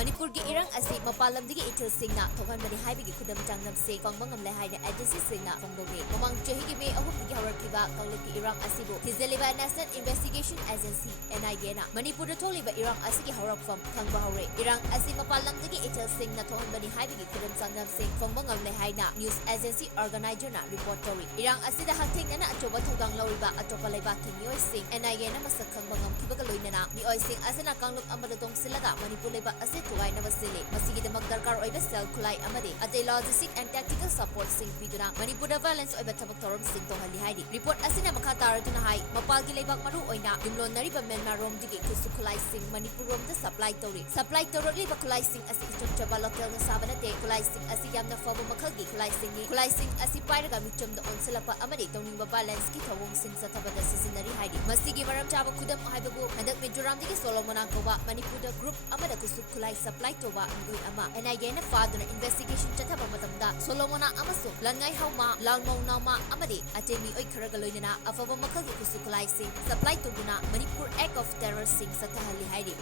Manipur gi Irang Asi Mapal Lamdgi Ithil Singna Thok-Hanbani Haibagi Khudam CHANGDAM se Fangba Ngamle haina agency Singna Fongdongni Mamang chahi gi me ahum gi hawarkiba Kauluk gi Irang Asi bu Thizeliba National Investigation Agency NIA na Manipur da tholiba Irang Asi gi hawarak fam thangba hawre Irang Asi Mapal Lamdgi Ithil Singna Thok-Hanbani Haibagi Khudam CHANGDAM se Fangba Ngamle haina news agency organizer na report tori Irang Asi da haktheng na achoba thodang lawriba atopa laiba ki mioi sing NIA na masak khangba ngamkiba ga loinana mioi sing asana Kauluk amada tongsilaga Manipur laiba Asi tuwai na basile masigi damak darkar oiba sel khulai amade ate logistic and tactical support sing piduna Manipur da violence oiba thabak torom sing tohali haidi report asina makha taratuna hai Mapal gi leibak maru oina dimlon nariba Myanmar rom digi kusu khulai sing Manipur rom da supply tori khulai sing asi istok chaba local na sabanate khulai sing asi yamna fabo makhal gi khulai sing asi pairaga michom da onselapa amade tongning balance ki thawong sing sathabada sisinari haidi masigi maram chaba khudam haibabu handak mijoram digi solomona koba Manipur da group amada kusu khulai supply toba ngui ama NIA na faduna investigation chathaba matamda solomona amasu langai hauma lalmau nama amade atemi oi kharaga loinana afaba makhal gi kusu khulai sing supply tobuna Manipur act of terror sing sathahali haidi